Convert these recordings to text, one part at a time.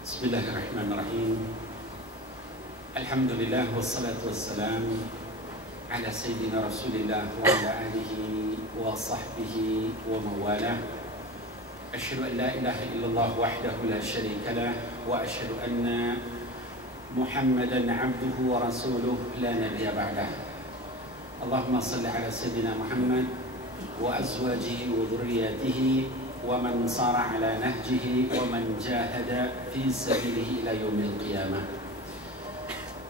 Bismillahirrahmanirrahim. Alhamdulillah wassalatu wassalam ala sayyidina Rasulillah wa ala alihi wa sahbihi wa mawalah. Asyhadu an la ilaha illallah wahdahu la syarika lah wa asyhadu anna Muhammadan abduhu wa rasuluh la nabiyya ba'dah. Allahumma salli ala sayyidina Muhammad wa azwajihi wa dhurriyyatihi ومن صار على نهجه ومن جاهد في سبيله إلى يوم القيامة.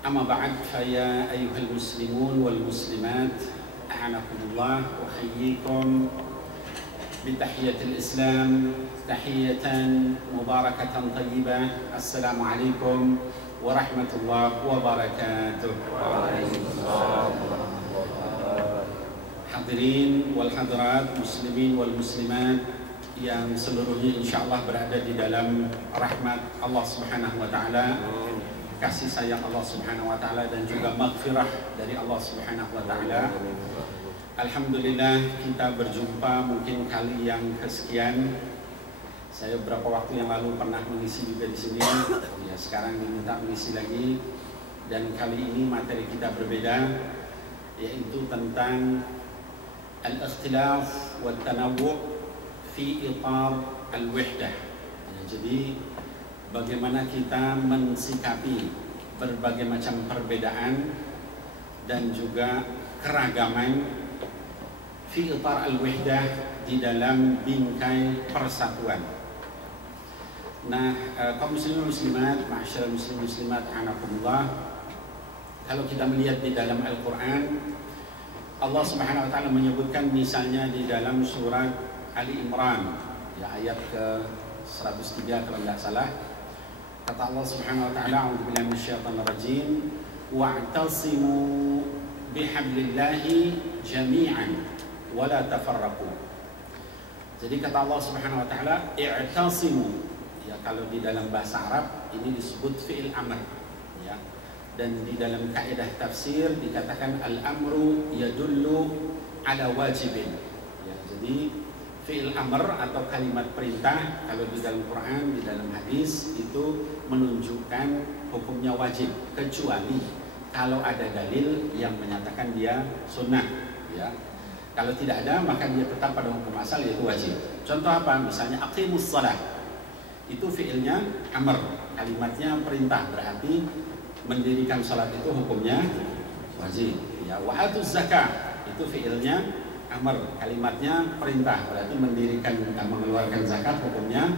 أما بعد فيا أيها المسلمون والمسلمات أعانكم الله، أحييكم بتحية الإسلام تحية مباركة طيبة. السلام عليكم ورحمة الله وبركاته. Hadirin wal hadirat, muslimin wal muslimat yang seluruhnya insyaallah berada di dalam rahmat Allah Subhanahu wa taala, kasih sayang Allah Subhanahu wa taala dan juga maghfirah dari Allah Subhanahu wa taala. Alhamdulillah kita berjumpa mungkin kali yang kesekian. Saya beberapa waktu yang lalu pernah mengisi juga di sini. Ya, sekarang diminta mengisi lagi, dan kali ini materi kita berbeda, yaitu tentang al-ikhtilaf wa tanawwu' fi itar al-wihdah. Ya, jadi bagaimana kita mensikapi berbagai macam perbedaan dan juga keragaman fi itar al-wihdah, di dalam bingkai persatuan. Nah, kaum muslimin muslimat, ma'asyiral muslimin muslimat, anakumullah, kalau kita melihat di dalam Al-Quran, Allah Subhanahu wa taala menyebutkan misalnya di dalam surat Ali Imran, ya, ayat ke-103 kalau tidak salah, kata Allah Subhanahu wa taala, a'udzubillahi minasyaitonir rajim, wa'tasimu bihablillahi jami'an wa la tafarraqu. Jadi kata Allah Subhanahu wa taala, i'tasimu, ya, kalau di dalam bahasa Arab ini disebut fi'il amr, ya. Dan di dalam kaidah tafsir dikatakan al-amru yadullu ala wajibin. Ya, jadi fi'il amr atau kalimat perintah kalau di dalam Quran, di dalam hadis itu menunjukkan hukumnya wajib, kecuali kalau ada dalil yang menyatakan dia sunnah, ya. Kalau tidak ada maka dia tetap pada hukum asal, yaitu wajib. Contoh apa? Misalnya aqimus shalah, itu fi'ilnya amr, kalimatnya perintah, berarti mendirikan salat itu hukumnya wajib, ya. Wa atuz zakah, itu fi'ilnya amr, kalimatnya perintah, berarti mendirikan dan mengeluarkan zakat hukumnya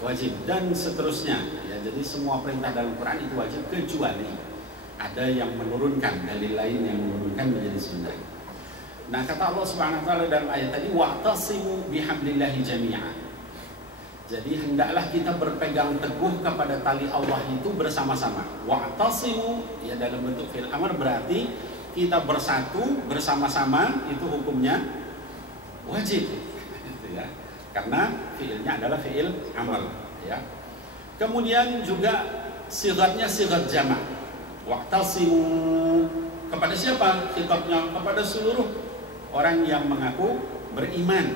wajib, dan seterusnya, ya. Jadi semua perintah dalam Quran itu wajib, kecuali ada yang menurunkan, dalil lain yang menurunkan menjadi sunnah. Nah, kata Allah Subhanahu wa taala dalam ayat tadi, wa'tasimu bihablillahi jami'an. Jadi hendaklah kita berpegang teguh kepada tali Allah itu bersama-sama. Wa'tasimu, ya, dalam bentuk fi'il amr, berarti kita bersatu bersama-sama, itu hukumnya wajib, gitu, ya. Karena fi'ilnya adalah fi'il amr, ya. Kemudian juga sigatnya sigat jamak. Wa'tasimu, kepada siapa khitabnya? Kepada seluruh orang yang mengaku beriman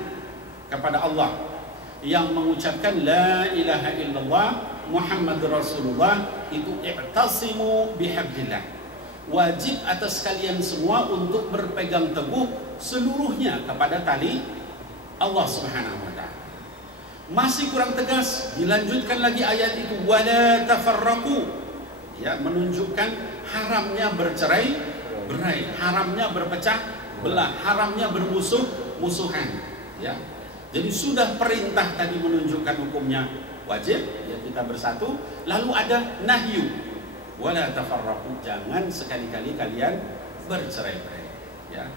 kepada Allah, yang mengucapkan la ilaha illallah Muhammadur Rasulullah, itu i'tasimu bihablillah. Wajib atas kalian semua untuk berpegang teguh seluruhnya kepada tali Allah Subhanahu wa taala. Masih kurang tegas, dilanjutkan lagi ayat itu, wala tafarraqu, ya, menunjukkan haramnya bercerai-berai, haramnya berpecah belah, haramnya bermusuh-musuhan, ya. Jadi sudah perintah tadi menunjukkan hukumnya wajib, ya, kita bersatu. Lalu ada nahyu, wala tafarraqu, jangan sekali-kali kalian bercerai-berai, ya.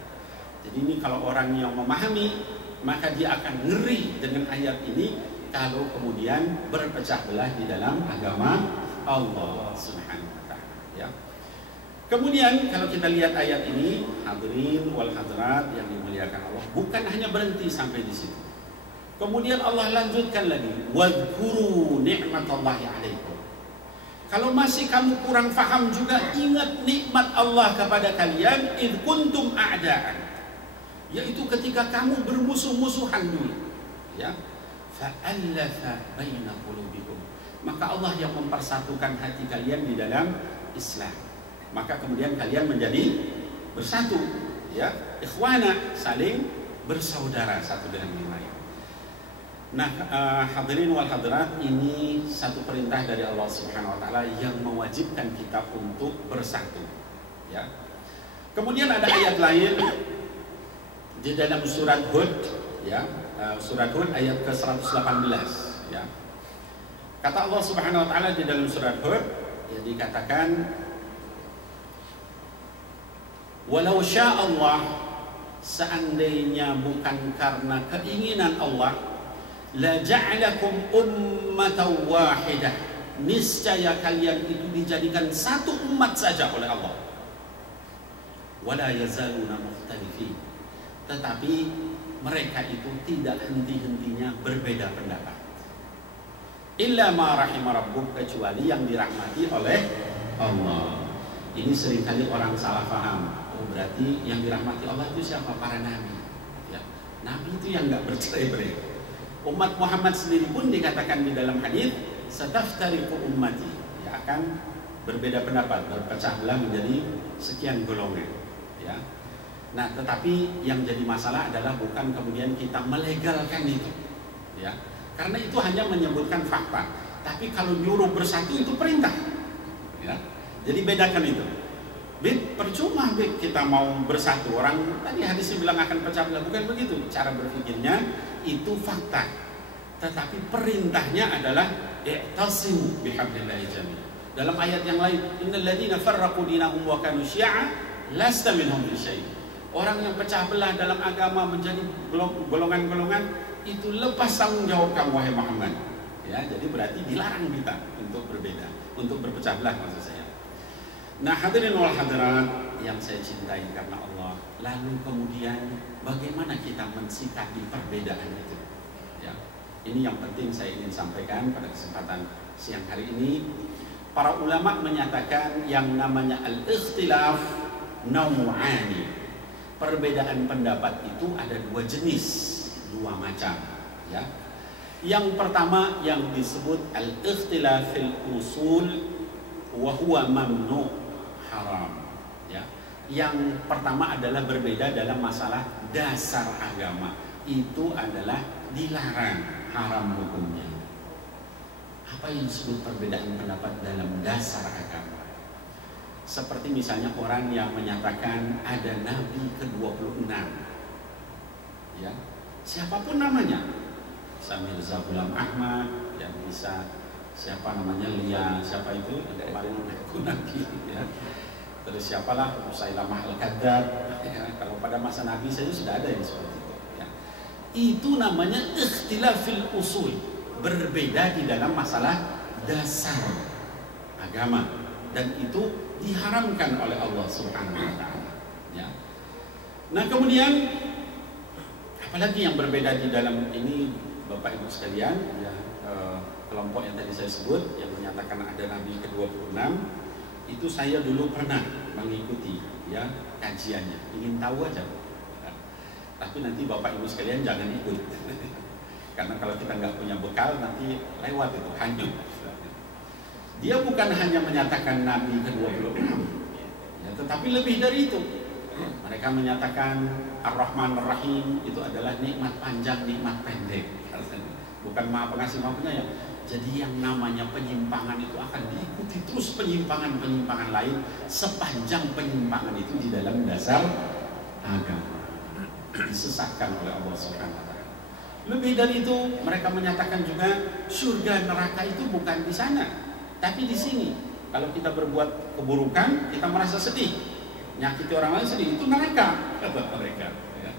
Jadi ini kalau orang yang memahami, maka dia akan ngeri dengan ayat ini kalau kemudian berpecah belah di dalam agama Allah Subhanahu wa taala, ya. Kemudian kalau kita lihat ayat ini, hadirin wal hadirat yang dimuliakan Allah, bukan hanya berhenti sampai di situ. Kemudian Allah lanjutkan lagi, wadhkuru ni'matallahi 'alaikum. Kalau masih kamu kurang faham juga, ingat nikmat Allah kepada kalian, id kuntum a'da'an, yaitu ketika kamu bermusuh-musuhan dulu, ya. fa'allafa baina qulubikum. Maka Allah yang mempersatukan hati kalian di dalam Islam. Maka kemudian kalian menjadi bersatu, ya, ikhwana, saling bersaudara satu dengan yang lain. Nah, hadirin wal hadirat, ini satu perintah dari Allah Subhanahu wa taala yang mewajibkan kita untuk bersatu, ya. Kemudian ada ayat lain di dalam surat Hud, ya, surat Hud ayat ke-118, ya. Kata Allah Subhanahu wa taala di dalam surat Hud, ya, dikatakan walau syaa Allah, seandainya bukan karena keinginan Allah, la ja'alakum ummatan wahidah, niscaya kalian itu dijadikan satu umat saja oleh Allah. Wala yazaluna mukhtalifin, tetapi mereka itu tidak henti-hentinya berbeda pendapat. Illa ma rahima rabbuk, kecuali yang dirahmati oleh Allah. Ini seringkali orang salah paham. Oh, berarti yang dirahmati Allah itu siapa? Para nabi, ya. Nabi itu yang nggak bercerai-berai. Umat Muhammad sendiri pun dikatakan di dalam hadis, sataftariqu ummati, ya, akan berbeda pendapat, berpecah belah menjadi sekian golongan, ya. Nah, tetapi yang jadi masalah adalah bukan kemudian kita melegalkan itu, ya. Karena itu hanya menyebutkan fakta. Tapi kalau nyuruh bersatu itu perintah, ya. Jadi bedakan itu. Percuma kita mau bersatu. Orang tadi hadisnya bilang akan pecah belah, bukan begitu. Cara berpikirnya itu fakta. Tetapi perintahnya adalah i'tasimu bihablillahi jami'an. Dalam ayat yang lain, innal ladzina farraqu dinahum wa kanu syi'a lasta minhum fi syai'. Orang yang pecah belah dalam agama menjadi golongan-golongan, itu lepas tanggung jawab kamu, wahai Muhammad. Ya, jadi berarti dilarang kita untuk berbeda, untuk berpecah belah maksud saya. Nah, hadirin wal hadirat yang saya cintai karena Allah, lalu kemudian bagaimana kita mensikapi perbedaan itu? Ya, ini yang penting saya ingin sampaikan pada kesempatan siang hari ini. Para ulama menyatakan yang namanya al-ikhtilaf nau'ani. Perbedaan pendapat itu ada dua jenis, dua macam, ya. Yang pertama yang disebut al-ikhtilaf fil usul wa huwa mamnu haram, ya. Yang pertama adalah berbeda dalam masalah dasar agama, itu adalah dilarang, haram hukumnya. Apa yang disebut perbedaan pendapat dalam dasar agama? Seperti misalnya orang yang menyatakan ada Nabi ke-26, ya, siapapun namanya, bisa Mirza Ghulam Ahmad, yang bisa siapa namanya Lia, siapa itu ada kemarin aku Nabi, ya. Terus siapalah Musailamah Al-Kadzdzab, ya. Kalau pada masa Nabi saja sudah ada yang seperti itu, ya. Itu namanya ikhtilafil usul, berbeda di dalam masalah dasar agama, dan itu diharamkan oleh Allah Subhanahu wa taala, ya. Nah, kemudian apalagi yang berbeda di dalam ini Bapak Ibu sekalian, ya, kelompok yang tadi saya sebut yang menyatakan ada Nabi ke-26, itu saya dulu pernah mengikuti, ya, kajiannya, ingin tahu aja, ya. Tapi nanti Bapak Ibu sekalian jangan ikut karena kalau kita nggak punya bekal nanti lewat itu, hanyut. Dia bukan hanya menyatakan Nabi ke-26, ya, tetapi lebih dari itu. Mereka menyatakan Ar-Rahman Ar-Rahim itu adalah nikmat panjang, nikmat pendek, bukan Maha Pengasih Maha Penyayang. Jadi yang namanya penyimpangan itu akan diikuti terus penyimpangan-penyimpangan lain sepanjang penyimpangan itu di dalam dasar agama, disesatkan oleh Allah Subhanahu wa taala. Lebih dari itu, mereka menyatakan juga surga neraka itu bukan di sana, tapi di sini. Kalau kita berbuat keburukan, kita merasa sedih, nyakiti orang lain sedih, itu neraka, kata mereka, ya.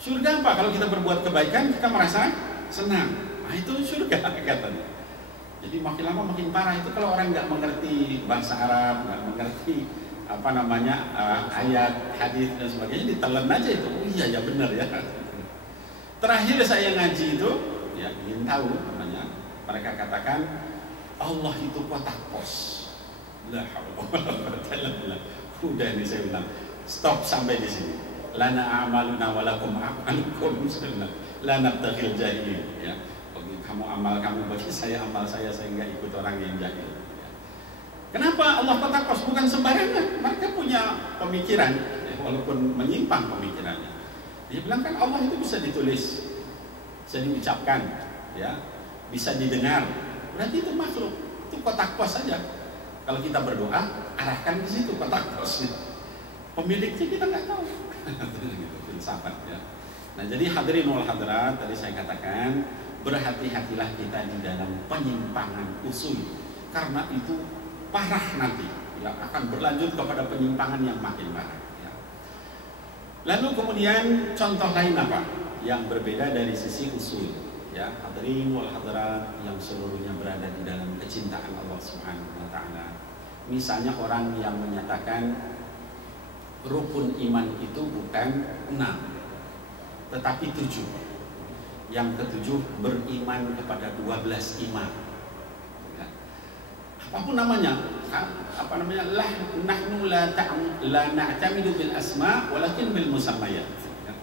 Surga apa? Kalau kita berbuat kebaikan, kita merasa senang. Nah, itu surga, katanya. Jadi makin lama makin parah. Itu kalau orang nggak mengerti bahasa Arab, nggak mengerti apa namanya ayat, hadis dan sebagainya, ditelan aja itu. Oh iya ya benar ya. Terakhir saya ngaji itu, ya ingin tahu namanya. Mereka katakan Allah itu kotak pos. La haula wala quwwata illa billah. Udah ini saya bilang, stop sampai di sini. Lana a'maluna wa lakum a'malukum. La nabtaghil jahilin, ya. amal kamu bagi saya, amal saya nggak ikut orang yang jahil. Ya. Kenapa Allah kotak kos? Bukan sembarangan. Mereka punya pemikiran, walaupun menyimpang pemikirannya. Dia bilang kan Allah itu bisa ditulis, bisa diucapkan, ya, bisa didengar. Berarti itu makhluk, itu kotak kos saja. Kalau kita berdoa, arahkan ke situ kotak kos. Pemiliknya kita nggak tahu. Filsafat, ya. Nah, jadi hadirin wal hadirat, tadi saya katakan berhati-hatilah kita di dalam penyimpangan usul, karena itu parah nanti, ya, akan berlanjut kepada penyimpangan yang makin parah. Ya. Lalu kemudian contoh lain apa yang berbeda dari sisi usul, ya, hadirin wal hadirat yang seluruhnya berada di dalam kecintaan Allah Subhanahu wa taala. Misalnya orang yang menyatakan rukun iman itu bukan 6 tetapi 7. Yang ketujuh beriman kepada 12 imam. Ya. Apapun namanya, apa namanya? Nahnu la na'tamidu bil asma walakin bil musammayat. Ya.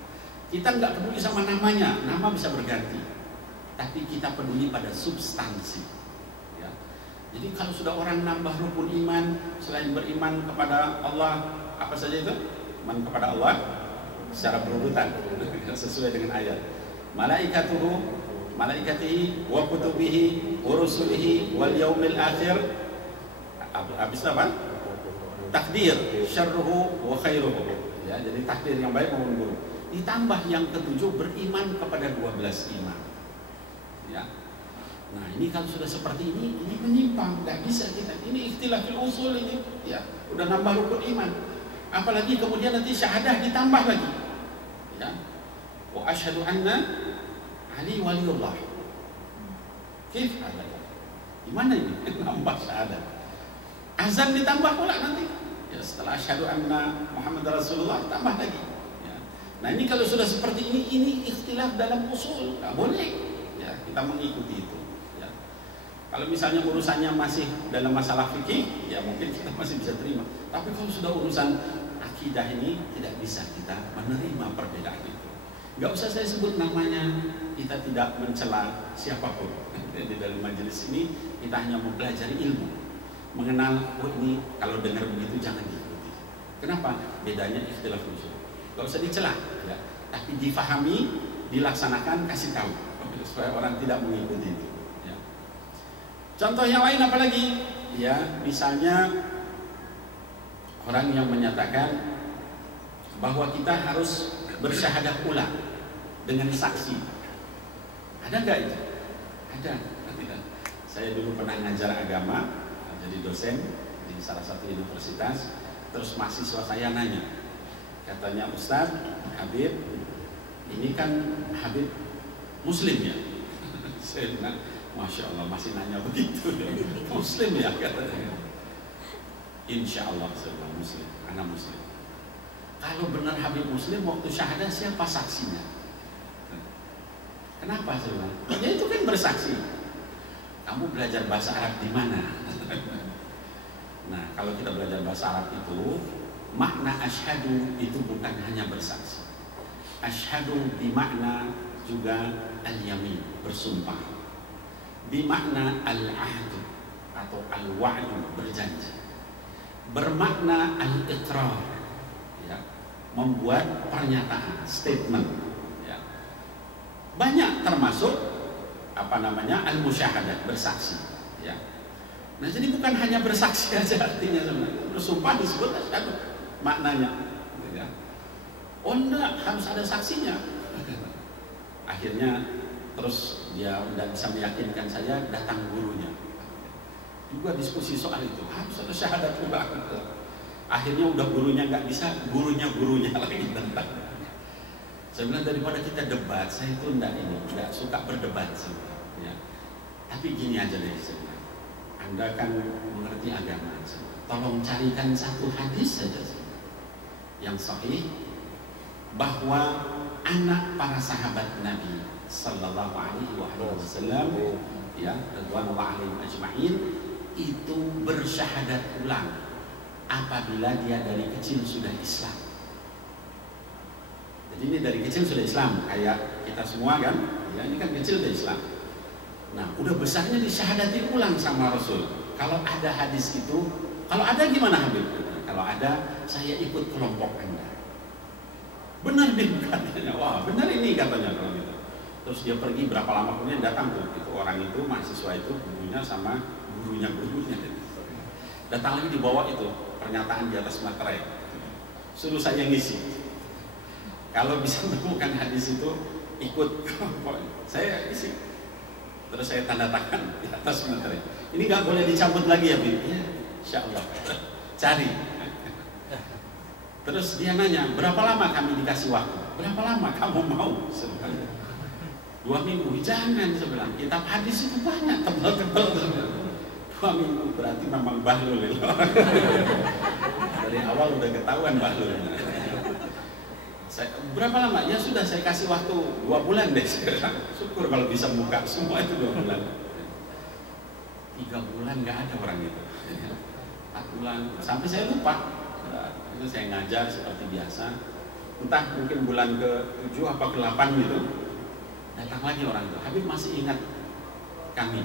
Kita nggak peduli sama namanya, nama bisa berganti. Tapi kita peduli pada substansi. Ya. Jadi kalau sudah orang nambah rukun iman selain beriman kepada Allah, apa saja itu? Iman kepada Allah secara berurutan sesuai dengan ayat. Malaikatihi wa kutubihi wa rusulihi wal yaumil akhir. Habis apa? Takdir syarruhu wa khairuhu. Ya, jadi takdir yang baik maupun buruk. Ditambah yang ketujuh beriman kepada 12 imam. Ya. Nah, ini kalau sudah seperti ini menyimpang, nggak bisa kita. Ini ikhtilafil usul ini, ya, udah nambah rukun iman. Apalagi kemudian nanti syahadah ditambah lagi, ya, wa asyhadu anna Ali waliullah. Kif ada? Gimana ini? Nambah syahadah. Azan ditambah pula nanti. Ya, setelah asyhadu anna Muhammad Rasulullah tambah lagi. Ya. Nah, ini kalau sudah seperti ini ikhtilaf dalam usul, nggak boleh. Ya, kita mengikuti itu. Ya. Kalau misalnya urusannya masih dalam masalah fikih, ya mungkin kita masih bisa terima. Tapi kalau sudah urusan akidah ini tidak bisa kita menerima perbedaan itu. Gak usah saya sebut namanya, kita tidak mencela siapapun. Di dalam majelis ini kita hanya mempelajari ilmu, mengenal, oh ini kalau dengar begitu jangan diikuti. Kenapa? Bedanya ikhtilaf usul. Gak usah dicela, ya, tapi difahami, dilaksanakan, kasih tahu supaya orang tidak mengikuti itu. Ya. Contoh yang lain apa lagi? Ya, misalnya orang yang menyatakan bahwa kita harus bersyahadah ulang dengan saksi. Ada nggak itu? Ada. Saya dulu pernah ngajar agama, jadi dosen di salah satu universitas. Terus mahasiswa saya nanya, katanya, Ustadz Habib, ini kan Habib Muslim ya? Saya bilang, Masya Allah masih nanya begitu. Muslim ya katanya. Insya Allah saya Muslim, anak Muslim. Kalau benar Habib Muslim, waktu syahadah siapa saksinya? Kenapa saya bilang? Ya itu kan bersaksi. Kamu belajar bahasa Arab di mana? Nah, kalau kita belajar bahasa Arab itu, makna asyhadu itu bukan hanya bersaksi. Asyhadu bimakna juga al-yamin, bersumpah. Bimakna al-ahdu atau al-wa'du, berjanji. Bermakna al-iqrar, ya, membuat pernyataan, statement. Ya. Banyak termasuk apa namanya al-musyahadah, bersaksi. Ya. Nah, jadi bukan hanya bersaksi aja artinya sebenarnya. Bersumpah disebut asyhadu maknanya. Ya. Oh enggak, harus ada saksinya. Akhirnya terus dia tidak bisa meyakinkan saya, datang gurunya. Juga diskusi soal itu, harus ada syahadat ulang. Akhirnya udah gurunya nggak bisa, gurunya lagi datang. Saya bilang daripada kita debat, saya itu nggak suka berdebat sih. Ya. Tapi gini aja deh, Anda kan mengerti agama, tolong carikan satu hadis saja yang sahih bahwa anak para sahabat Nabi Sallallahu Alaihi Wasallam, ya, radhiyallahu anhum ajma'in, itu bersyahadat ulang apabila dia dari kecil sudah Islam. Jadi ini dari kecil sudah Islam, kayak kita semua kan, ya, ini kan kecil sudah Islam. Nah, udah besarnya disyahadatin ulang sama Rasul. Kalau ada hadis itu, kalau ada gimana Habib? Kalau ada, saya ikut kelompok Anda. Benar deh katanya. Wah, benar ini katanya kalau gitu. Terus dia pergi berapa lama kemudian datang tuh itu orang itu, mahasiswa itu, gurunya sama gurunya. Datang lagi dibawa itu pernyataan di atas materai. Suruh saya ngisi. Kalau bisa menemukan hadis itu, ikut kelompok. Saya isi. Terus saya tanda tangan di atas materai. Ini nggak boleh dicabut lagi ya, Bin? Ya, insya Allah. Cari. Terus dia nanya, berapa lama kami dikasih waktu? Berapa lama kamu mau? 2 minggu. Jangan, saya bilang. Kitab hadis itu banyak, tebal-tebal. 2 minggu berarti memang bahlul. Dari awal udah ketahuan bahlulnya. Berapa lama? Ya sudah, saya kasih waktu 2 bulan deh. Syukur kalau bisa buka semua itu 2 bulan. 3 bulan nggak ada orang itu. 4 bulan sampai saya lupa. Itu saya ngajar seperti biasa. Entah mungkin bulan ke-7 apa ke-8 gitu. Datang lagi orang itu. Habib masih ingat kami?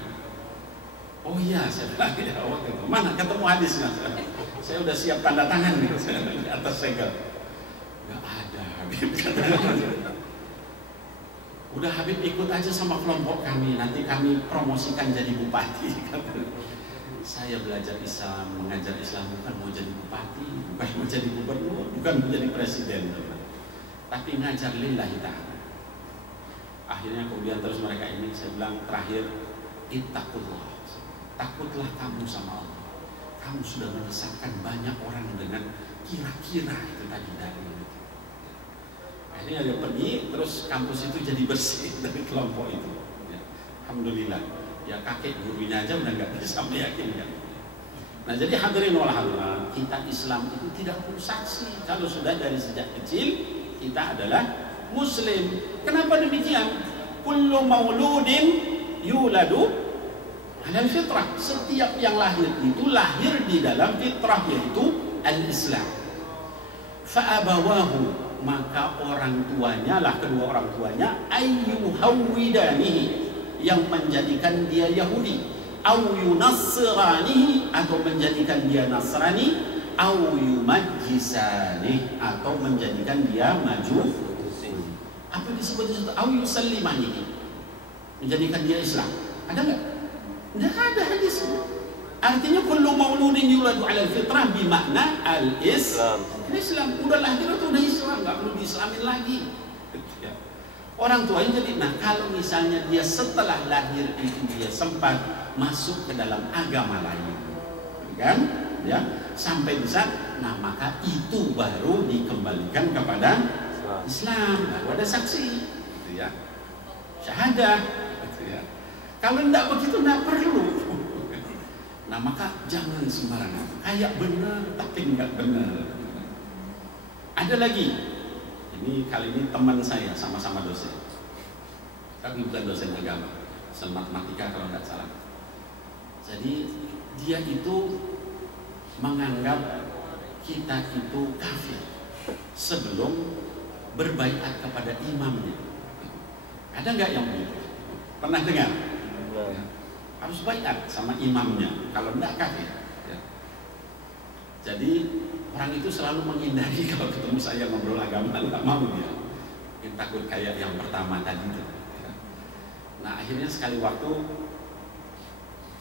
Oh iya, saya bilang ya waktu itu. Mana ketemu hadisnya? Saya udah siap tanda tangan nih di atas segel. Nggak ada Habib. Udah Habib ikut aja sama kelompok kami, nanti kami promosikan jadi bupati. Saya belajar Islam, mengajar Islam bukan mau jadi bupati, bukan mau jadi gubernur, bukan mau jadi presiden, tapi ngajar lillahi ta'ala. Akhirnya kemudian terus mereka ini, saya bilang terakhir, ittaqullah, takutlah kamu sama Allah. Kamu sudah menyesatkan banyak orang dengan kira-kira itu tadi dari. Akhirnya dia pergi, terus kampus itu jadi bersih dari kelompok itu. Ya, alhamdulillah, ya kakek gurunya aja udah nggak bisa meyakinkan. Nah jadi hadirin wal hadirat, kita Islam itu tidak perlu saksi. Kalau sudah dari sejak kecil kita adalah Muslim. Kenapa demikian? Kullu mauludin yuladu alal fitrah. Setiap yang lahir itu lahir di dalam fitrah, yaitu al-Islam. Fa'abawahu, maka orang tuanya lah, kedua orang tuanya, ayyuhawwidanihi, yang menjadikan dia Yahudi, au yunassiranihi, atau menjadikan dia Nasrani, au yumajjisanihi, atau menjadikan dia Majusi. Apa disebut itu? Au yusallimanihi, menjadikan dia Islam. Ada nggak? Nggak ada hadis. Artinya kullu mauludin yuladu 'alal fitrah bimakna al-Islam. Islam udah lahir itu udah Islam, nggak perlu diislamin lagi. Ya. Orang tuanya jadi, nah kalau misalnya dia setelah lahir itu dia sempat masuk ke dalam agama lain, kan? Ya, sampai bisa, nah maka itu baru dikembalikan kepada Islam, baru ada saksi, gitu ya, syahadah, gitu ya. Kalau tidak begitu tidak perlu. Nah maka jangan sembarangan, kayak benar tapi nggak benar. Ada lagi, ini kali ini teman saya, sama-sama dosen, tapi bukan dosen agama, dosen matematika kalau nggak salah. Jadi dia itu menganggap kita itu kafir sebelum berbaiat kepada imamnya. Ada nggak yang begitu? Pernah dengar? Ya. Harus baiat sama imamnya, kalau enggak kafir. Ya. Jadi orang itu selalu menghindari kalau ketemu saya ngobrol agama, nggak mau dia. Mungkin takut kayak yang pertama tadi itu. Ya. Nah akhirnya sekali waktu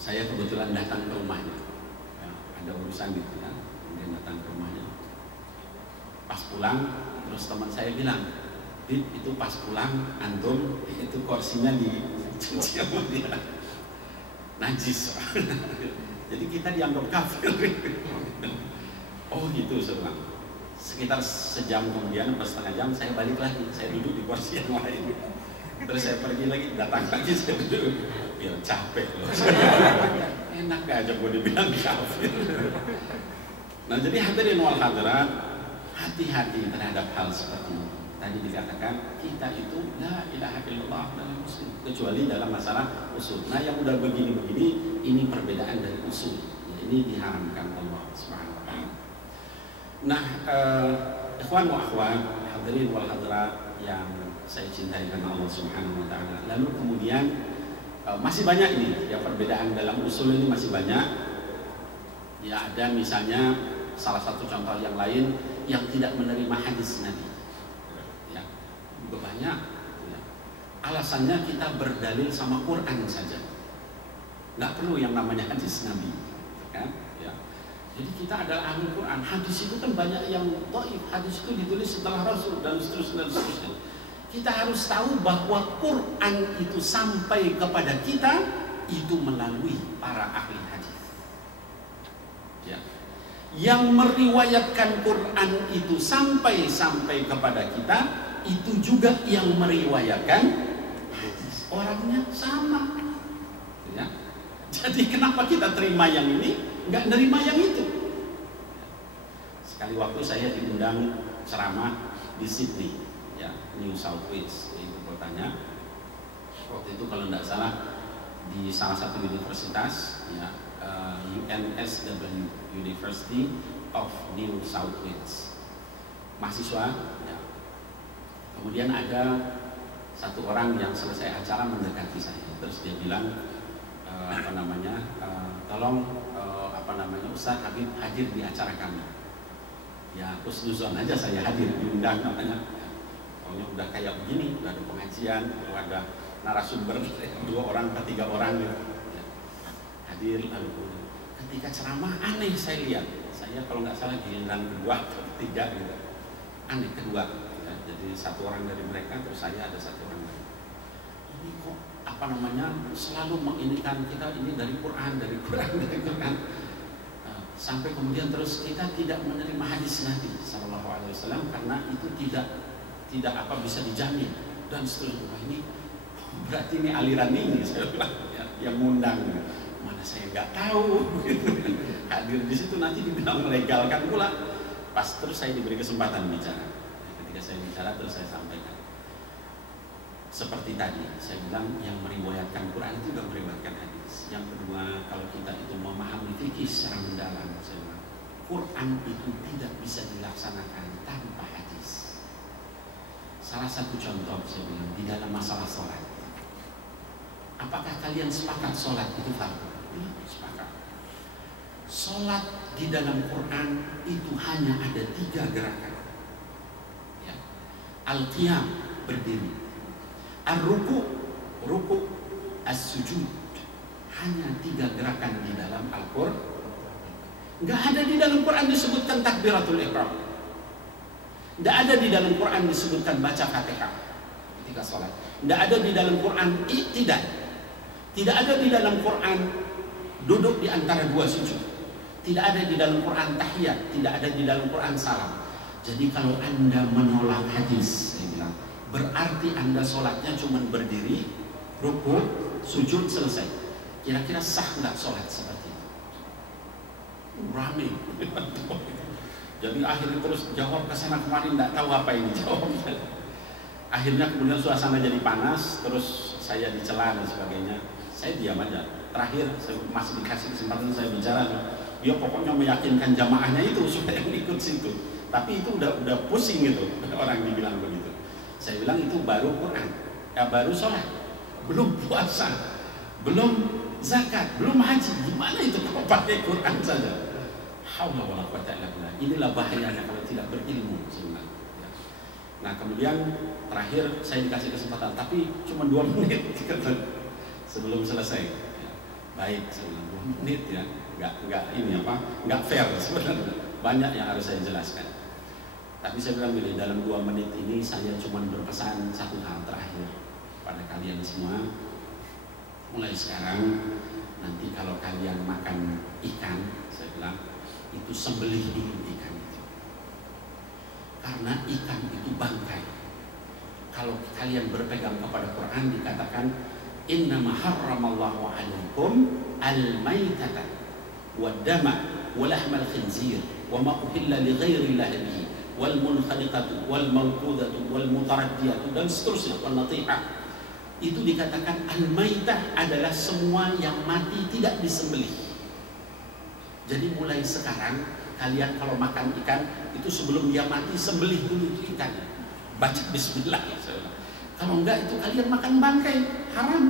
saya kebetulan datang ke rumahnya. Ya, ada urusan gitu ya, kemudian datang ke rumahnya. Pas pulang, terus teman saya bilang, Bib, itu pas pulang antum itu kursinya dicuci sama dia. Najis. Jadi kita dianggap kafir. Oh gitu, sebenarnya. Sekitar sejam kemudian, pas setengah jam saya balik lagi, saya duduk di kursi yang lain. Terus saya pergi lagi, datang lagi, saya duduk. Biar capek loh. Enak aja gue dibilang kafir. Nah jadi hadirin wal hadirat, hati-hati terhadap hal seperti ini. Tadi dikatakan kita itu la ilaha illallah dalam muslim, kecuali dalam masalah usul. Nah yang udah begini-begini, ini perbedaan dari usul. Ini diharamkan Allah Subhanahu wa ta'ala. Nah, ikhwan wa akhwat, hadirin wal hadirat yang saya cintai karena Allah Subhanahu wa ta'ala. Lalu kemudian Masih banyak ini ya, perbedaan dalam usul ini masih banyak. Ya ada misalnya salah satu contoh yang lain yang tidak menerima hadis Nabi. Ya, juga banyak. Ya. Alasannya kita berdalil sama Quran saja, nggak perlu yang namanya hadis Nabi, kan? Ya. Jadi kita adalah ahli Quran. Hadis itu kan banyak yang dhaif. Hadis itu ditulis setelah Rasul dan seterusnya dan seterusnya. Kita harus tahu bahwa Quran itu sampai kepada kita itu melalui para ahli hadis. Ya. Yang meriwayatkan Quran itu sampai kepada kita itu juga yang meriwayatkan hadis. Orangnya sama. Ya. Jadi kenapa kita terima yang ini, nggak nerima yang itu? Sekali waktu saya diundang ceramah di Sydney, ya, New South Wales, itu kotanya. Waktu itu kalau tidak salah di salah satu universitas, ya, UNSW, University of New South Wales, mahasiswa. Ya. Kemudian ada satu orang yang selesai acara mendekati saya, terus dia bilang, tolong Ustaz Habib hadir di acara kami. Ya, husnuzon aja saya hadir, diundang namanya. Pokoknya udah kayak begini, udah ada pengajian, ada narasumber 2 orang atau 3 orang gitu. Ya. Hadir, lalu ketika ceramah aneh saya lihat. Saya kalau nggak salah giliran kedua atau ketiga gitu. Aneh kedua. Ya. Jadi 1 orang dari mereka, terus saya ada 1 orang lagi. Ini kok selalu menginikan kita ini dari Quran. Sampai kemudian terus kita tidak menerima hadis Nabi Sallallahu Alaihi Wasallam karena itu tidak bisa dijamin dan seterusnya. Ini berarti ini aliran ini saya bilang, ya, yang mengundang. Mana saya nggak tahu. Hadir di situ nanti dibilang melegalkan pula. Pas terus saya diberi kesempatan bicara. Ketika saya bicara terus saya sampaikan. Seperti tadi, saya bilang yang meriwayatkan Quran itu juga meriwayatkan hadis. Yang kedua, kalau kita itu memahami fikih secara mendalam, saya bilang, Quran itu tidak bisa dilaksanakan tanpa hadis. Salah satu contoh saya bilang di dalam masalah sholat. Apakah kalian sepakat sholat itu fardu? Ya, sepakat. Sholat di dalam Quran itu hanya ada 3 gerakan. Ya. Al-qiyam, berdiri. Ar-ruku, ruku, as-sujud. Hanya 3 gerakan di dalam Al-Quran. Nggak ada di dalam Quran disebutkan takbiratul ihram. Nggak ada di dalam Quran disebutkan baca Fatihah ketika sholat. Nggak ada di dalam Quran iktidal. Tidak ada di dalam Quran duduk di antara 2 sujud. Tidak ada di dalam Quran tahiyat. Tidak ada di dalam Quran salam. Jadi kalau Anda menolak hadis, saya bilang, berarti Anda sholatnya cuma berdiri, ruku, sujud, selesai. Kira-kira sah nggak sholat seperti itu? Rame. Jadi akhirnya terus jawab ke sana kemarin, nggak tahu apa ini jawabnya. Akhirnya kemudian suasana jadi panas, terus saya dicela dan sebagainya. Saya diam aja. Terakhir saya masih dikasih kesempatan saya bicara. Dia pokoknya meyakinkan jamaahnya itu supaya ikut situ. Tapi itu udah pusing gitu orang dibilang begitu. Saya bilang itu baru Quran, baru sholat, belum puasa, belum zakat, belum haji. Gimana itu kalau pakai Quran saja? Haula wala quwwata illa billah. Inilah bahayanya kalau tidak berilmu sebenarnya. Nah kemudian terakhir saya dikasih kesempatan, tapi cuma 2 menit sebelum selesai. Ya, baik, sebelum 2 menit ya, nggak fair sebenarnya. Banyak yang harus saya jelaskan. Tapi saya bilang begini, dalam 2 menit ini saya cuma berpesan 1 hal terakhir pada kalian semua. Mulai sekarang, nanti kalau kalian makan ikan, saya bilang, itu sembelih dulu ikan itu. Karena ikan itu bangkai. Kalau kalian berpegang kepada Quran dikatakan, innama harramallahu alaikum al-maitata wad-dama wa lahmal khinzir wa ma uhilla li ghairillahi bihi wal munkhaliqatu wal mawqudatu wal mutaraddiyatu dan seterusnya, wal natihah. Itu dikatakan al-maitah adalah semua yang mati tidak disembelih. Jadi mulai sekarang kalian kalau makan ikan itu sebelum dia mati sembelih dulu itu ikan, baca bismillah. Kalau enggak itu kalian makan bangkai, haram.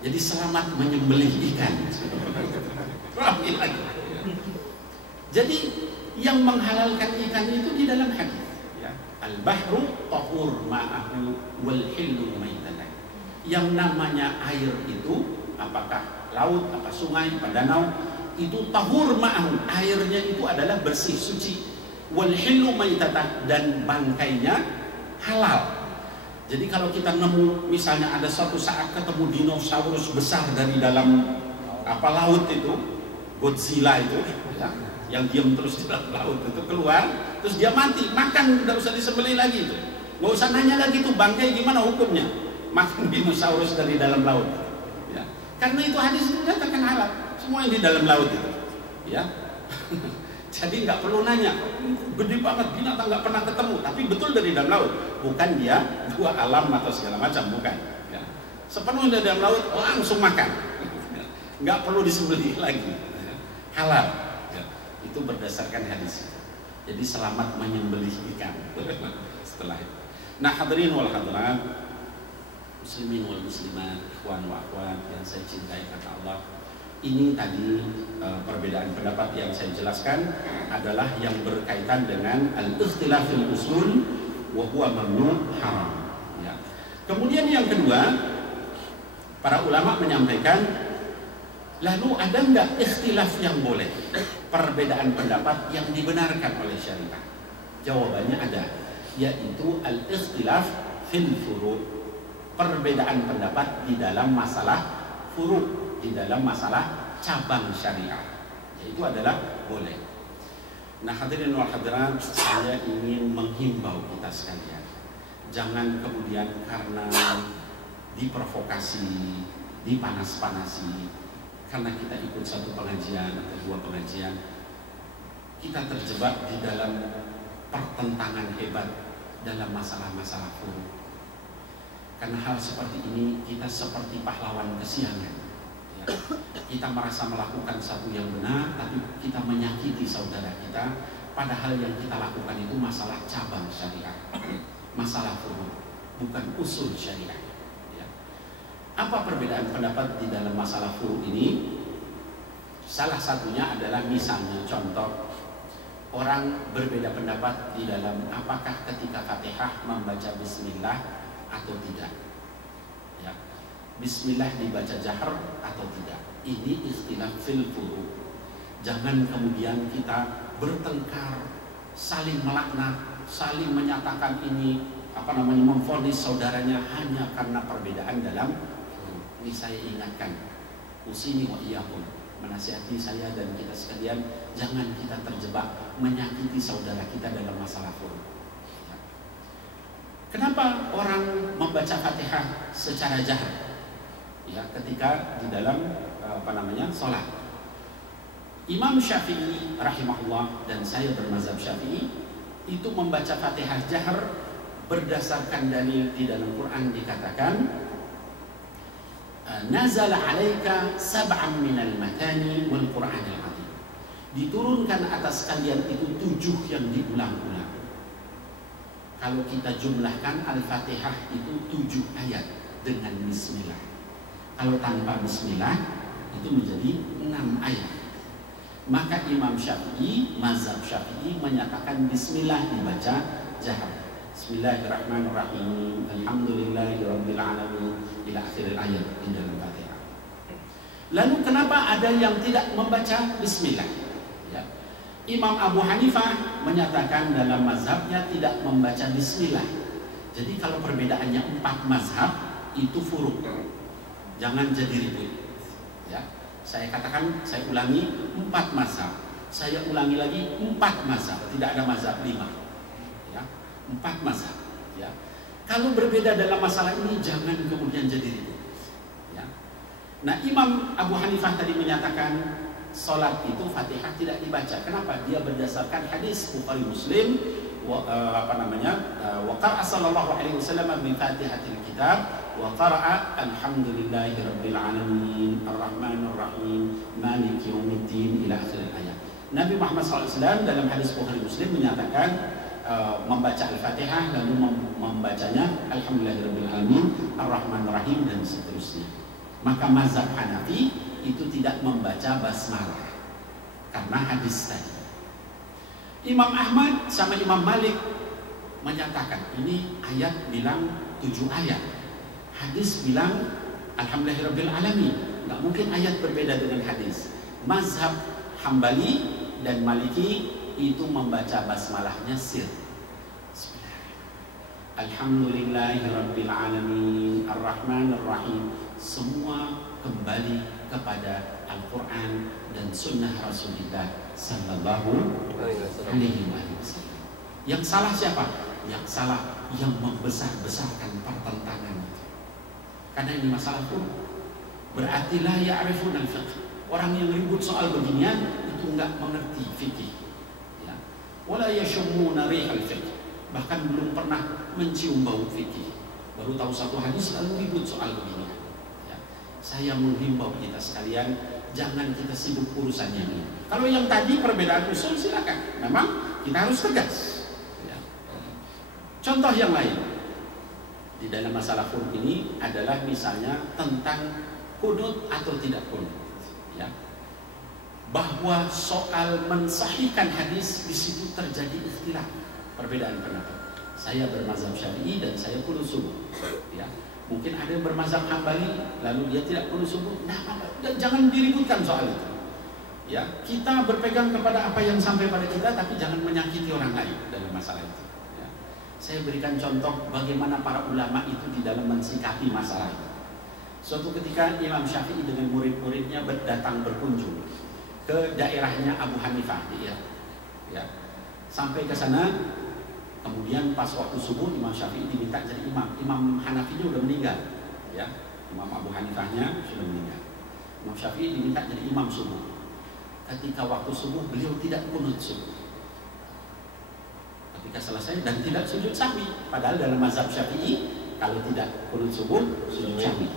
Jadi selamat menyembelih ikan. Rapi lagi. Jadi yang menghalalkan ikan itu di dalam hadis. Ya. Al-bahru tahur ma'ahu wal hillu maitatan. Yang namanya air itu, apakah laut, apa sungai, apa danau, itu tahur ma'ahu, airnya itu adalah bersih, suci. Wal hillu maitatan, dan bangkainya halal. Jadi kalau kita nemu, misalnya ada suatu saat ketemu dinosaurus besar dari dalam laut itu, Godzilla itu, ya, yang diam terus di dalam laut itu keluar, terus dia mati, makan, tidak usah disembelih lagi itu, nggak usah nanya lagi tuh bangkai gimana hukumnya, makan dinosaurus dari dalam laut, ya. Karena itu hadis itu katakan halal, semua yang di dalam laut itu, ya. Jadi nggak perlu nanya, gede banget binatang nggak pernah ketemu, tapi betul dari dalam laut, bukan dia dua alam atau segala macam, bukan. Ya. Sepenuhnya dari dalam laut langsung makan, nggak perlu disembelih lagi, halal. Ya. Itu berdasarkan hadis. Jadi selamat menyembelih ikan setelah itu. Nah hadirin wal hadirat, muslimin wal muslimat, ikhwan wa akhwat yang saya cintai kata Allah. Ini tadi perbedaan pendapat yang saya jelaskan adalah yang berkaitan dengan al-ikhtilafil usul wa huwa mamnu' haram. Ya. Kemudian yang kedua, para ulama menyampaikan, lalu ada enggak ikhtilaf yang boleh, perbedaan pendapat yang dibenarkan oleh syariat? Jawabannya ada, yaitu al-ikhtilaf fil furu', perbedaan pendapat di dalam masalah furu', di dalam masalah cabang syariah, yaitu adalah boleh. Nah hadirin wal hadirat, saya ingin menghimbau kita sekalian, jangan kemudian karena diprovokasi, dipanas-panasi, karena kita ikut satu pengajian atau dua pengajian, kita terjebak di dalam pertentangan hebat dalam masalah-masalah furu'. Karena hal seperti ini kita seperti pahlawan kesiangan. Kita merasa melakukan satu yang benar, tapi kita menyakiti saudara kita, padahal yang kita lakukan itu masalah cabang syariat, masalah furu', bukan usul syariat. Ya. Apa perbedaan pendapat di dalam masalah furu' ini? Salah satunya adalah misalnya contoh, orang berbeda pendapat di dalam apakah ketika Fatihah membaca Bismillah atau tidak. Ya. Bismillah dibaca jahar atau tidak. Ini ikhtilaf fil furu'. Jangan kemudian kita bertengkar, saling melaknat, saling menyatakan ini memvonis saudaranya hanya karena perbedaan dalam furu'. Ini saya ingatkan, usini wa iyyakum, menasihati saya dan kita sekalian, jangan kita terjebak menyakiti saudara kita dalam masalah furu'. Kenapa orang membaca Fatihah secara jahar? Ya, ketika di dalam sholat. Imam Syafi'i rahimahullah dan saya bermazhab Syafi'i itu membaca Fatihah jahar berdasarkan dalil di dalam Quran dikatakan nazala 'alaika sab'an minal matani wal Qur'anil 'azim. Diturunkan atas kalian itu 7 yang diulang-ulang. Kalau kita jumlahkan Al-Fatihah itu 7 ayat dengan bismillah. Kalau tanpa bismillah itu menjadi 6 ayat. Maka Imam Syafi'i, mazhab Syafi'i menyatakan bismillah dibaca jahar. Bismillahirrahmanirrahim. Alhamdulillahirabbil alamin ila akhir ayat di dalam Fatihah. Lalu kenapa ada yang tidak membaca bismillah? Ya. Imam Abu Hanifah menyatakan dalam mazhabnya tidak membaca bismillah. Jadi kalau perbedaannya 4 mazhab itu furu'. Jangan jadi ribut. Ya, saya katakan, saya ulangi 4 mazhab. Saya ulangi lagi 4 mazhab. Tidak ada mazhab 5. Ya, 4 mazhab. Ya, kalau berbeda dalam masalah ini jangan kemudian jadi ribut. Ya. Nah, Imam Abu Hanifah tadi menyatakan sholat itu Fatihah tidak dibaca. Kenapa? Dia berdasarkan hadis Bukhari Muslim. Wa qara'a sallallahu alaihi wasallam bi Fatihatil kitab wa qara'a alhamdulillahi rabbil alamin arrahmanir rahim maliki yaumiddin ila akhir ayat. Nabi Muhammad SAW dalam hadis Bukhari Muslim menyatakan membaca Al-Fatihah lalu membacanya Alhamdulillahirabbil alamin, Ar-Rahmanir-Rahim dan seterusnya. Maka mazhab Hanafi itu tidak membaca basmalah karena hadis tadi. Imam Ahmad sama Imam Malik menyatakan ini ayat bilang 7 ayat, hadis bilang Alhamdulillahirabbil alamin. Nggak mungkin ayat berbeda dengan hadis. Mazhab Hambali dan Maliki itu membaca basmalahnya sir. Alhamdulillahirabbil alamin, Ar-Rahmanir-Rahim. Semua kembali kepada Al-Quran dan Sunnah Rasulullah Sallallahu Alaihi Wasallam. Yang salah siapa? Yang salah yang membesar-besarkan pertentangan itu. Karena ini masalah pun berarti la ya'rifun al-fiqh. Orang yang ribut soal beginian itu enggak mengerti fikih. Ya. Wala yashmuna rihal fiqh. Bahkan belum pernah mencium bau fikih. Baru tahu satu hadis lalu ribut soal beginian. Saya menghimbau kita sekalian, jangan kita sibuk urusan yang ini. Kalau yang tadi perbedaan usul silakan, memang kita harus tegas. Ya. Contoh yang lain di dalam masalah qunut ini adalah misalnya tentang qunut atau tidak qunut. Ya. Bahwa soal mensahihkan hadis di situ terjadi ikhtilaf, perbedaan pendapat. Saya bermazhab Syafi'i dan saya qunut subuh. Ya. Mungkin ada yang bermazhab Hambali lalu dia tidak qunut subuh. Dan jangan diributkan soal itu. Ya, kita berpegang kepada apa yang sampai pada kita, tapi jangan menyakiti orang lain dalam masalah itu. Ya. Saya berikan contoh bagaimana para ulama itu di dalam mensikapi masalah itu. Suatu ketika Imam Syafi'i dengan murid-muridnya datang berkunjung ke daerahnya Abu Hanifah di Irak. Ya. Sampai ke sana. Kemudian pas waktu subuh Imam Syafi'i diminta jadi imam. Imam Hanafinya udah meninggal, ya. Imam Abu Hanifahnya sudah meninggal. Imam Syafi'i diminta jadi imam subuh. Ketika waktu subuh beliau tidak qunut subuh. Ketika selesai dan tidak sujud sahwi. Padahal dalam mazhab Syafi'i kalau tidak qunut subuh sujud sahwi.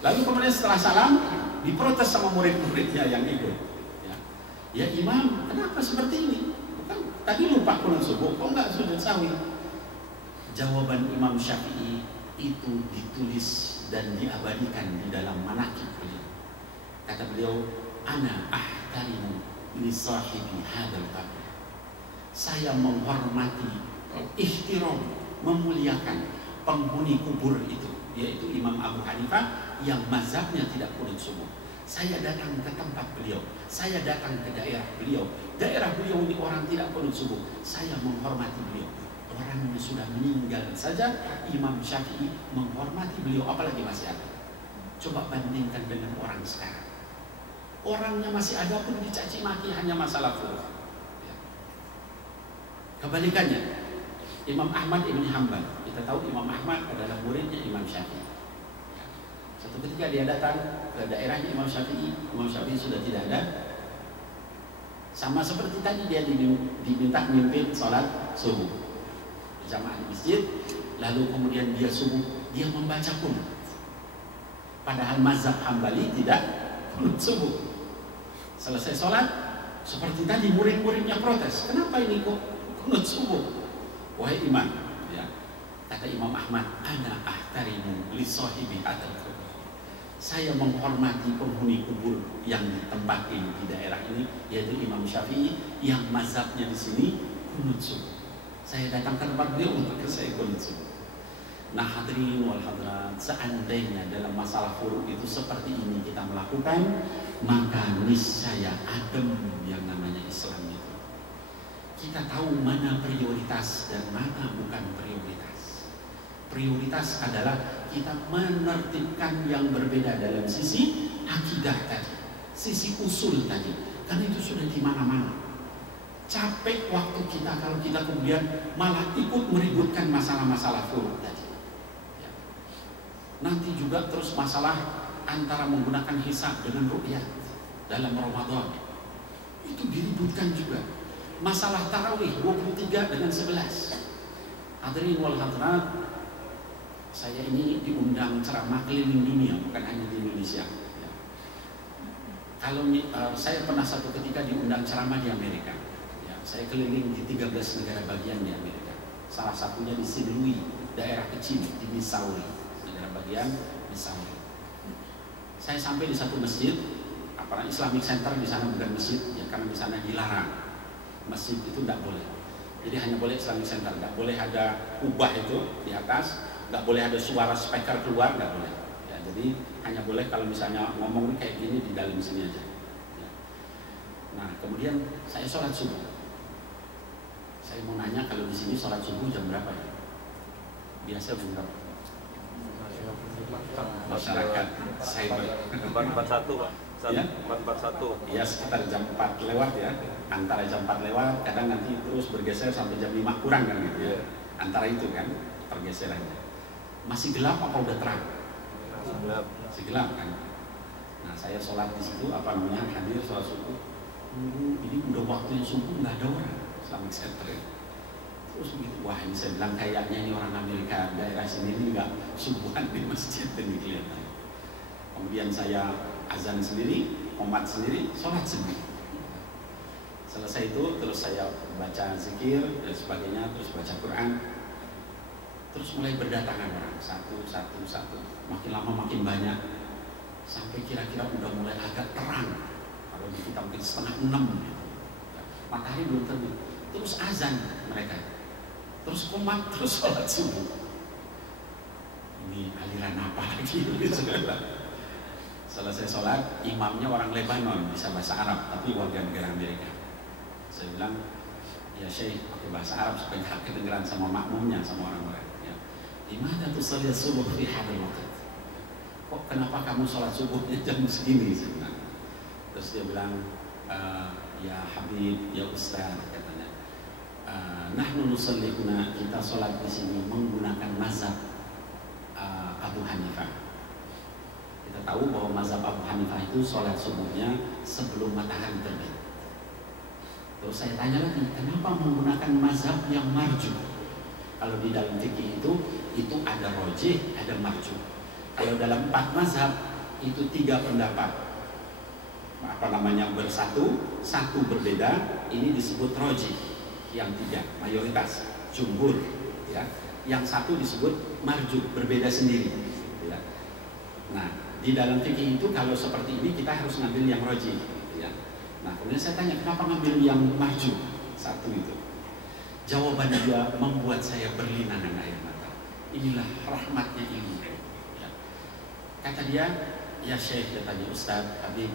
Lalu kemudian setelah salam diprotes sama murid-muridnya yang ikut. Ya imam, kenapa seperti ini? Tadi lupa qunut subuh, kok enggak sujud sahwi? Jawaban Imam Syafi'i itu ditulis dan diabadikan di dalam manaqib beliau. Kata beliau, ana ahtarimu li sahibi hadzal qabr. Saya menghormati, ihtiram, memuliakan penghuni kubur itu, yaitu Imam Abu Hanifah yang mazhabnya tidak qunut subuh. Saya datang ke tempat beliau, saya datang ke daerah beliau. Daerah beliau ini orang tidak qunut subuh. Saya menghormati beliau. Orangnya sudah meninggal saja, Imam Syafi'i menghormati beliau, apalagi masih ada. Coba bandingkan dengan orang sekarang. Orangnya masih ada pun dicaci maki hanya masalah furuh. Kebalikannya, Imam Ahmad Ibn Hanbal. Kita tahu Imam Ahmad adalah muridnya Imam Syafi'i. Satu ketika dia datang ke daerahnya Imam Syafi'i sudah tidak ada. Sama seperti tadi dia diminta memimpin sholat subuh jamaah di masjid, lalu kemudian dia subuh, dia membaca qunut. Padahal mazhab Hambali tidak qunut subuh. Selesai sholat, seperti tadi murid-muridnya protes, kenapa ini kok qunut subuh? Wahai imam, ya, kata Imam Ahmad, ana ahtarimu li sahibi hadzal qabr. Saya menghormati penghuni kubur yang ditempati di daerah ini, yaitu Imam Syafi'i yang mazhabnya di sini qunut subuh. Saya datang ke tempat beliau untuk saya qunut subuh. Nah hadirin wal hadirat, seandainya dalam masalah furu' itu seperti ini kita melakukan, maka niscaya adem yang namanya Islam itu. Kita tahu mana prioritas dan mana bukan prioritas. Prioritas adalah kita menertibkan yang berbeda dalam sisi akidah tadi, sisi usul tadi, karena itu sudah di mana-mana. Capek waktu kita kalau kita kemudian malah ikut meributkan masalah-masalah furu' tadi. Ya. Nanti juga terus masalah antara menggunakan hisab dengan ru'yah dalam Ramadan, itu diributkan juga. Masalah tarawih 23 dengan 11. Hadirin wal hadirat, saya ini diundang ceramah keliling dunia, bukan hanya di Indonesia. Ya. Kalau saya pernah satu ketika diundang ceramah di Amerika. Ya. saya keliling di 13 negara bagian di Amerika. Salah satunya di St. Louis, daerah kecil di Missouri, negara bagian Missouri. Saya sampai di satu masjid, Islamic Center, di sana bukan masjid, ya, karena di sana dilarang. Masjid itu tidak boleh. Jadi hanya boleh Islamic Center, tidak boleh ada kubah itu di atas, tidak boleh ada suara speaker keluar, tidak boleh. Ya, jadi hanya boleh kalau misalnya ngomong kayak gini di dalam sini aja. Ya. Nah, kemudian saya sholat subuh. Saya mau nanya, kalau di sini sholat subuh jam berapa ya? Biasa jam berapa? Masyarakat saya 441 Pak. Ya? 441. Iya, sekitar jam 4 lewat ya. Antara jam 4 lewat, kadang nanti terus bergeser sampai jam 5 kurang kan gitu ya. Antara itu kan pergeserannya. Masih gelap apa udah terang? Gelap. Masih gelap kan. Nah, saya sholat di situ, hadir sholat subuh. Ini udah waktunya subuh, nggak ada orang Islamic Center ya. Terus begitu, wah ini saya bilang kayaknya ini orang Amerika daerah sini ini nggak subuhan di masjid ini kelihatan. Kemudian saya azan sendiri, qomat sendiri, sholat sendiri. Selesai itu terus saya baca zikir dan sebagainya, terus baca Quran. Terus mulai berdatangan orang satu, makin lama makin banyak, sampai kira-kira udah mulai agak terang. Kalau di kita mungkin 5:30 gitu. Matahari belum terbit. Terus azan mereka, terus qomat, terus sholat subuh. Ini aliran apa lagi? Selesai sholat, imamnya orang Lebanon, bisa bahasa Arab, tapi warga negara Amerika. Saya bilang, ya Syekh, pakai bahasa Arab supaya kedengeran sama makmumnya, sama orang-orang. Ya. Dimana tuh sholat subuh fi hadal waqt? Kok kenapa kamu sholat subuhnya jam segini? Terus dia bilang, ya Habib, ya Ustaz, katanya, nahnu nusallihuna, kita sholat di sini menggunakan mazhab Abu Hanifah. Kita tahu bahwa mazhab Abu Hanifah itu sholat subuhnya sebelum matahari terbit. Terus saya tanya lagi, kenapa menggunakan mazhab yang marju? Kalau di dalam fikih itu ada rojih, ada marju. Kalau dalam 4 mazhab itu 3 pendapat bersatu, satu berbeda, ini disebut rojih. Yang 3 mayoritas, jumhur, ya. Yang 1 disebut marju, berbeda sendiri, ya. Nah, di dalam fikih itu kalau seperti ini kita harus ngambil yang rojih, ya. Nah, kemudian saya tanya, kenapa ngambil yang marju? 1 itu. Jawaban dia membuat saya berlinangan air mata. Inilah rahmatnya ilmu. Ya. Kata dia, ya Syekh, katanya Ustaz Habib,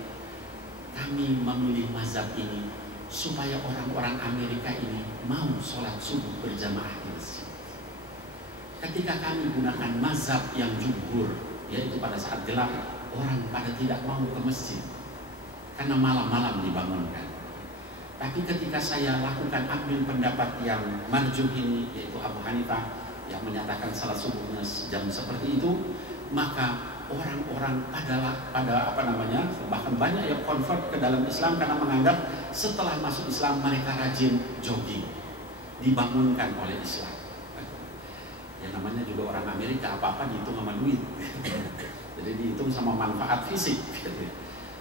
kami memilih mazhab ini supaya orang-orang Amerika ini mau sholat subuh berjamaah di masjid. Ketika kami gunakan mazhab yang jumhur, yaitu pada saat gelap orang pada tidak mau ke masjid karena malam-malam dibangunkan. Tapi ketika saya lakukan ambil pendapat yang marjuh ini, yaitu Abu Hanifah yang menyatakan salat subuhnya jam seperti itu, maka orang-orang bahkan banyak yang convert ke dalam Islam karena menganggap setelah masuk Islam mereka rajin jogging, dibangunkan oleh Islam. Ya namanya juga orang Amerika, apa-apa dihitung sama duit. Jadi dihitung sama manfaat fisik.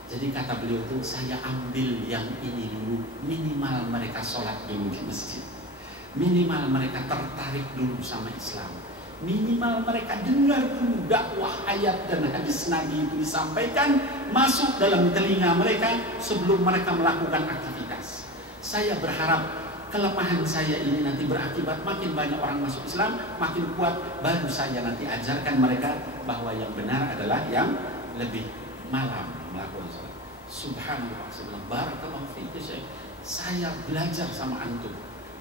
Jadi kata beliau itu, saya ambil yang ini dulu, minimal mereka sholat dulu di masjid, minimal mereka tertarik dulu sama Islam, minimal mereka dengar dulu dakwah ayat dan hadis Nabi itu disampaikan, masuk dalam telinga mereka sebelum mereka melakukan aktivitas. Saya berharap kelemahan saya ini nanti berakibat makin banyak orang masuk Islam, makin kuat, baru saya nanti ajarkan mereka bahwa yang benar adalah yang lebih malam melakukan sholat. Subhanallah, barakallahu fiik. Saya belajar sama antum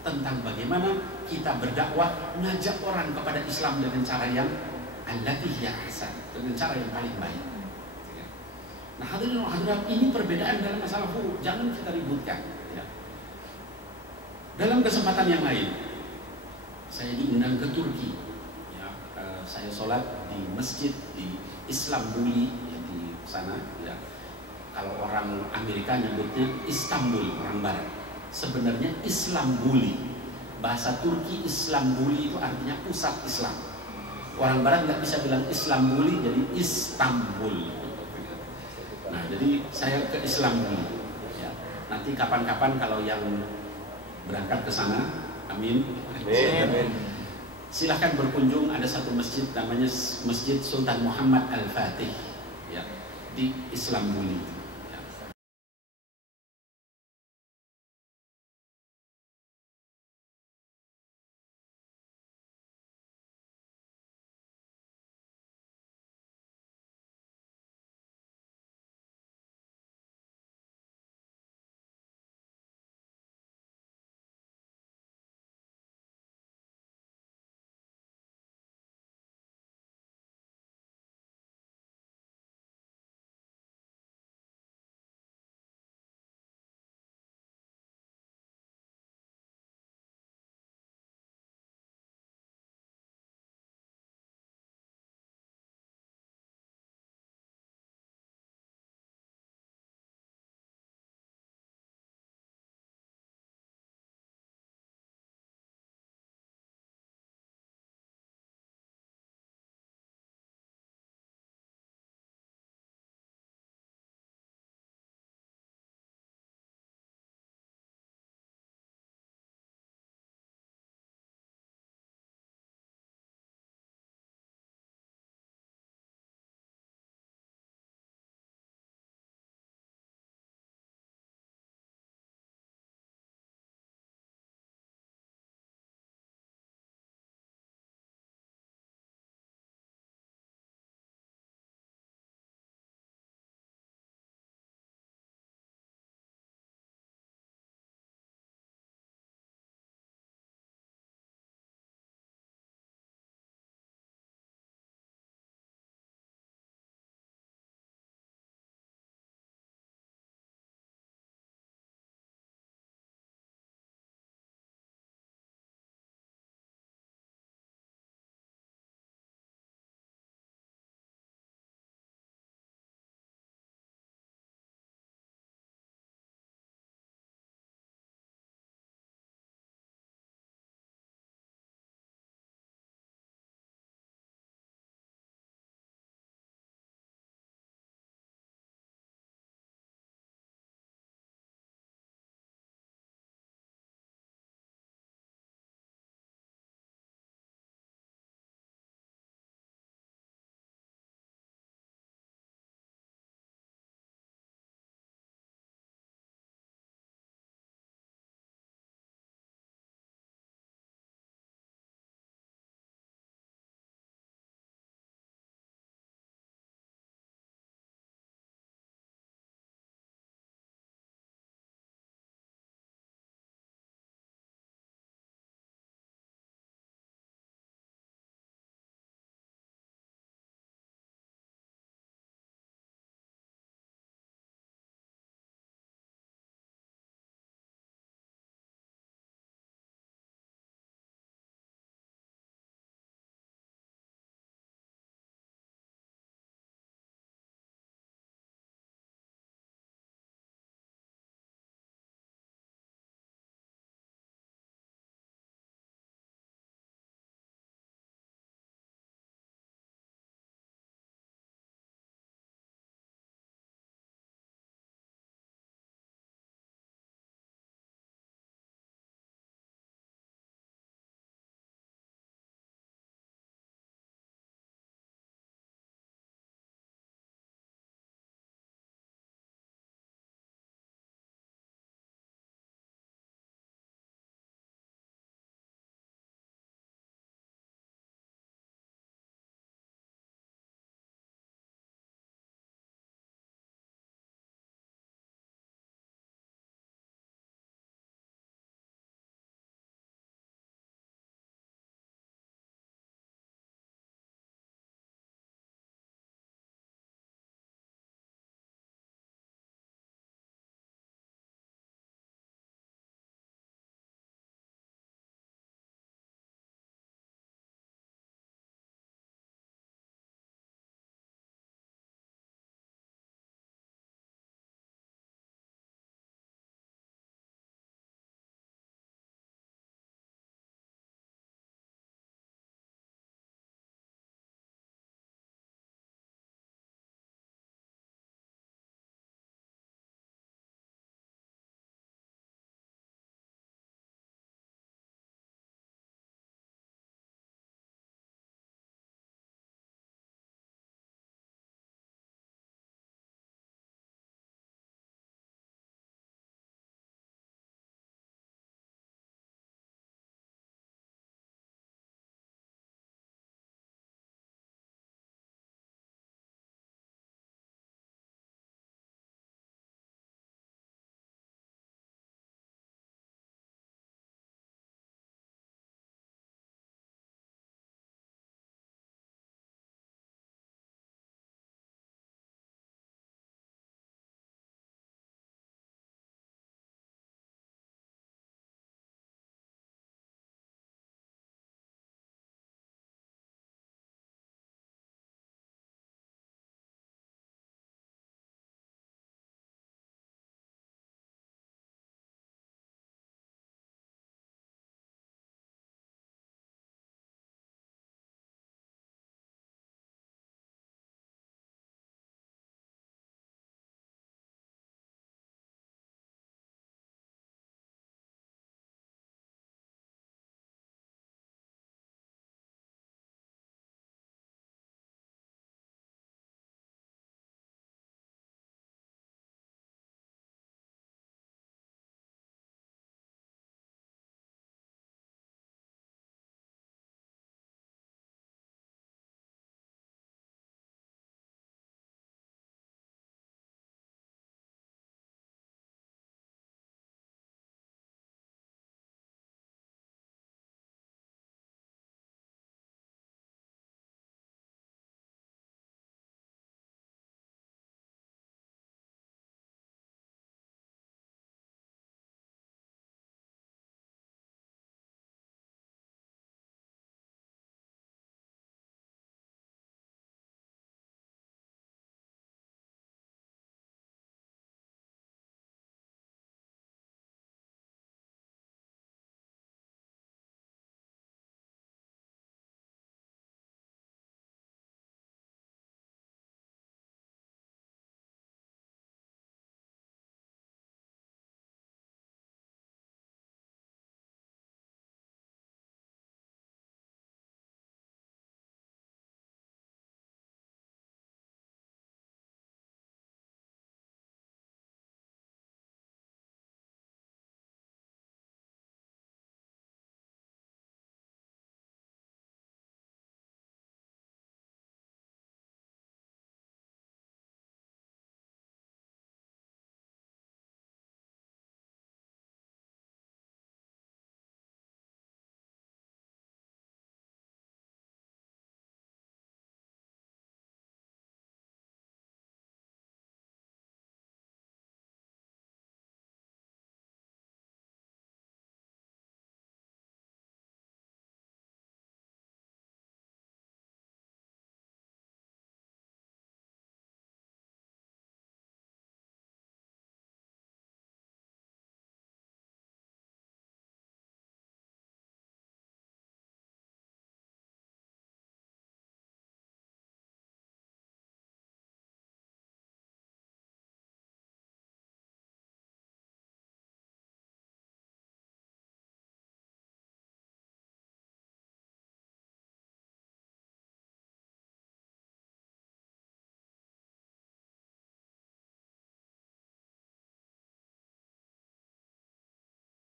tentang bagaimana kita berdakwah, ngajak orang kepada Islam dengan cara yang allati hiya ahsan, dengan cara yang paling baik. Nah, hadirin hadirat, ini perbedaan dalam masalah furu', jangan kita ributkan. Ya. Dalam kesempatan yang lain, saya diundang ke Turki. Ya, saya sholat di masjid di Istanbul, ya, di sana. Ya. Kalau orang Amerika nyebutnya Istanbul, orang Barat. Sebenarnya Islambuli. Bahasa Turki Islambuli itu artinya pusat Islam. Orang Barat nggak bisa bilang Islambuli, jadi Istanbul. Nah, jadi saya ke Islambuli. Ya. Nanti kapan-kapan kalau yang berangkat ke sana. Amin. Amin. Silahkan berkunjung, ada satu masjid namanya Masjid Sultan Muhammad Al-Fatih ya, di Islam Buli.